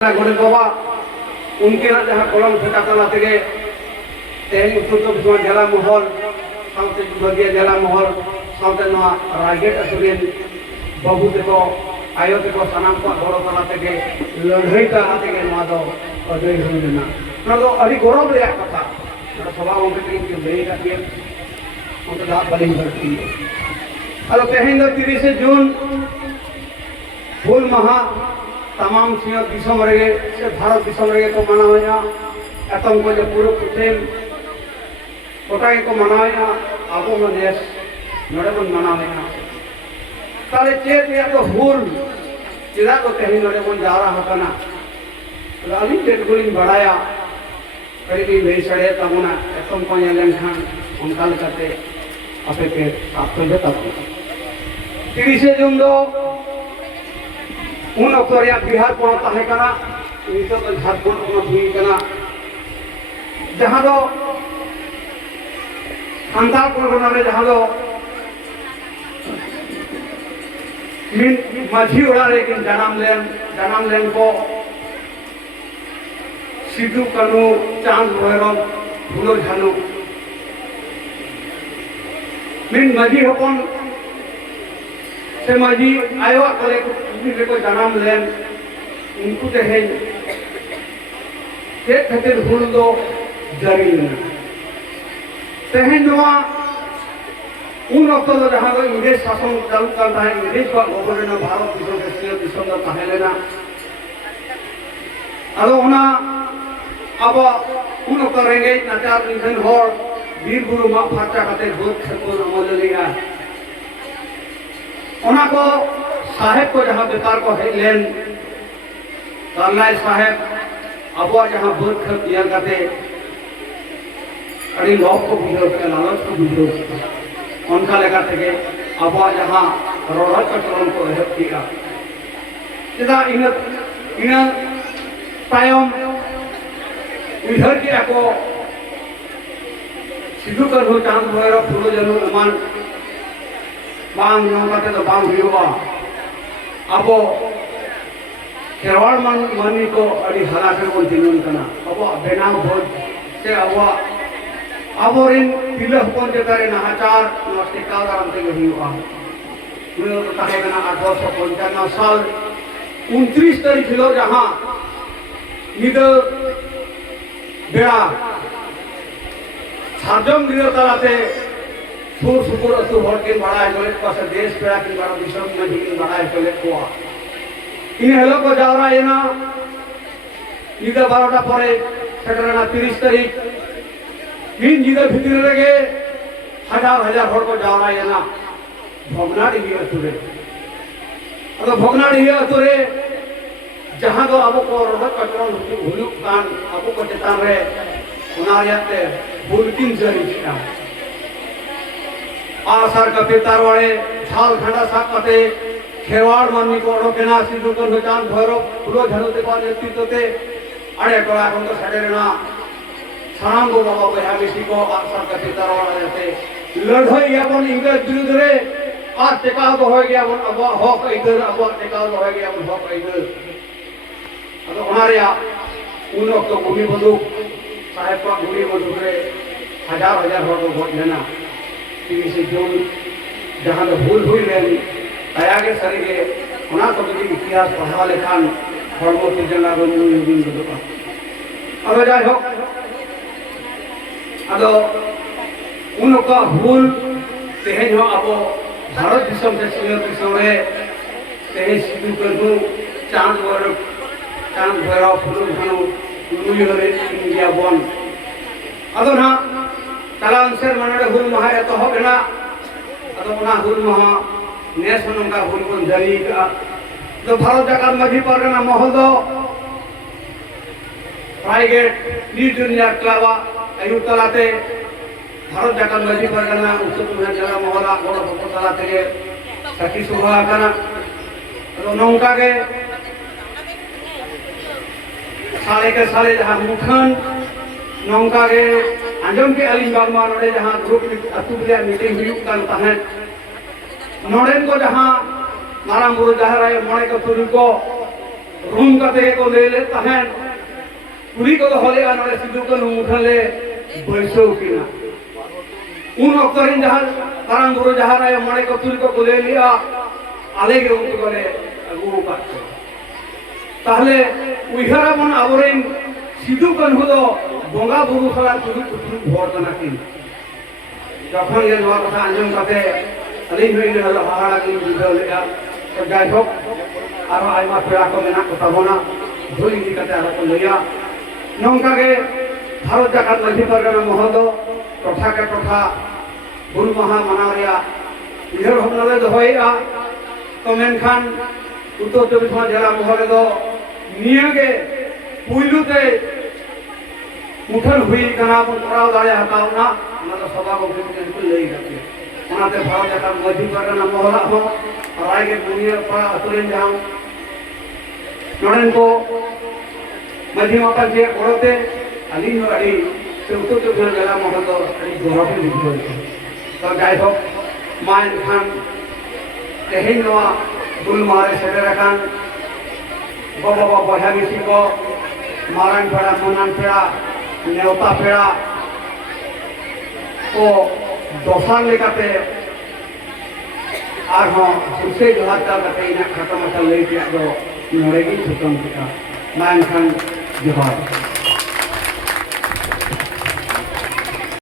गोडेत बाबा उनके जहाँ कलम फेंका तला तेगे तेहन उत्तर चौबीस जिला महल साउते विभागीय जिला महल साउते नवा रायगढ़ अतुरेन बाबू तेको आयो तेको सानाम को गौरव तला तेगे लड़ाई तला तेगे नवा दो अदय हुई लेना ना तो अभी गौरव ले कथा ना सभा उनके के ले का के उनका दात बलिंग करती है अलो तेहन 30 जून हुल महा तमाम सिंह दिसम रहे से भारत दिसम रहे को मनाया एतम को जो पूरा कुटेल कोटाई को मनाया आबो में देश नड़े बन मनाया ताले चेत या तो हुल चिदा को कहीं नड़े बन जा रहा था ना अभी डेट गुलिंग बढ़ाया करीबी ले सड़े तब ना एतम को ये लेंखान उनका करते अपने के साथ तो जता 30 जून दो उन अक्टोरिया बिहार पड़ता है कना नितो तो झारखंड को हुई कना जहां दो अंताल को रे जहां दो मिन माझी उड़ा रे किन जन्म लेन को सिद्धू कानू चांद भैरव फुलो झानू मिन माझी हपन से माझी आयो कले को जन्म लेन उनको तेहन चेक खातिर हुल दो जारी लेना तेहन नवा उन वक्त तो जहाँ को इंग्लिश शासन चालू करता है इंग्लिश का गवर्नर भारत दिसम के सीएम दिसम का कहे लेना अलो उना अब उन वक्त रहेंगे नाचार निधन होर वीर गुरु मा फाटा खातिर बहुत खतरो अमल लिया उना को साहेब को जहाँ बेकार को है लेन करनाय साहेब अब जहाँ बहुत खत दिया करते अड़ी लोग को बुझो के लालच को बुझो उनका लेकर थे अब जहाँ रोड़ा कटरन को हेल्प किया इधर इन तायम इधर की को सिद्धू कानू चांद भैरव फुलो जनू एमान बांग नौकाते तो बांग हुआ अब खेरवाड़ मनी को अड़ी हला कर बोल दिनों कना अब बेनाव भोज से अब रिन तिलह पन जेतारे नाचार नष्टे काल आराम ते हुआ मुझे तो कहे कना 1855 साल 29 तारीख हिलो जहां निद बेड़ा सार्जम गिरो तलाते सुर सुपुर अतु भर के बड़ा है चले पास देश पेड़ा के बड़ा दिशम में ही बड़ा है चले कोआ इन हेलो को जावरा ये ना निदा 12टा परे सेटरना 30 तारीख इन जिदा भीतर लगे हजार हर को जावरा ये ना भगनाड़ी ही अतुरे अगर भगनाड़ी ही अतुरे जहां तो अब को रोड कटरन हुलुक कान अब को चेतान रे उनारियाते बुलकिन जरी था आसार का पेतार वाले झाल खंडा साफ करते खेवाड़ मानी को अड़ो केना सिद्धू कानू चांद भैरव फुलो झानू ते को नेतृत्व ते अड़े टोला को साडे रेना सानाम को बाबा को हमेशी को आसार का पेतार वाले रहते लड़ाई अपन इंग्लिश विरुद्ध रे आज टेका तो हो गया अपन अब हक इधर अब टेका तो हो गया अपन हक इधर अब हमारे उन वक्त भूमि बंदूक साहेब का भूमि बंदूक रे हजार हर को वोट लेना 30 जून जहाँ तो भूल हुई लेनी आया के सरी के उना तो भी इतिहास पढ़ा लेखान हरमो के जना रंगू दिन दुका अब जाय हो अदो उन का भूल तेहन हो अब भारत दिसम से सीनियर दिसम रे तेहे सिद्धू कानू चांद भैरव फुलो झानू लुई हरे इंडिया बन अदो ना तला अंसर मनडे हुल महा तो होना अदोना हुल महा नेस नंका हुल बन जारी का तो भारत जाकर मझी परगना महल दो रायगढ़ न्यू जूनियर क्लब आयु तलाते भारत जाकर मझी परगना उत्तर जिला महला बड़ भक्त तलाते सखी सुभा कना तो नंका के साले जहां मुठन नंका के आंजम के अली बागमा नोडे जहां ग्रुप अतु बिया मीटिंग हुई कान तहे नोडेन को जहां माराम बुरु जहां राय मोणे को तुरी को रूम कते को ले ले तहन पूरी को होले आने सिद्धू को मुठले बैसो किना उन अक्तरिन जहां परम गुरु जहां रे मणे को तुल को ले लिया आले के उनको बोले गुरु का ताहले उइहरा मन आवरेन सिद्धू कन्हु दो बोंगा बुरु सला तुदु तुदु भोरतना किन যখন ये नवा कथा आंजम कते अलिन होइले हलो हाहाड़ा किन बुझाव लेया तो जाय होक आरो आइमा पेड़ा को मेना को तबना धुई दी कते आरो को लइया नंका के भारत जाकात मध्य परगना महल टोठा के टोठा गुरु महा मनावरिया इधर हमले दोहैया तो मेनखान उत्तर 24 जिला महल दो निये के पुइलुते मुठन हुई कना बन कराव दाड़े हटावना मतलब सभा को बिल्कुल लई गती ओनाते भारत जाकात मध्य परगना महल हो राय के दुनिया पर अतुरेन जाऊं नोड़न को मध्य माता जे कोड़ते अलीन अड़ी उत्तर 24 जिला महल दो अड़ी गौरव लिखो तो जाय हो मान खान तेहेन नवा बुल मारे सेटर खान बाबा बहा मिसी को मारान पेड़ा मनान पेड़ा नेवता पेड़ा को दोसार लेकाते आर हो सुसे जोहाता कते इना खत्म कर ले दिया दो नोड़ेगी खत्म का मान खान जोहार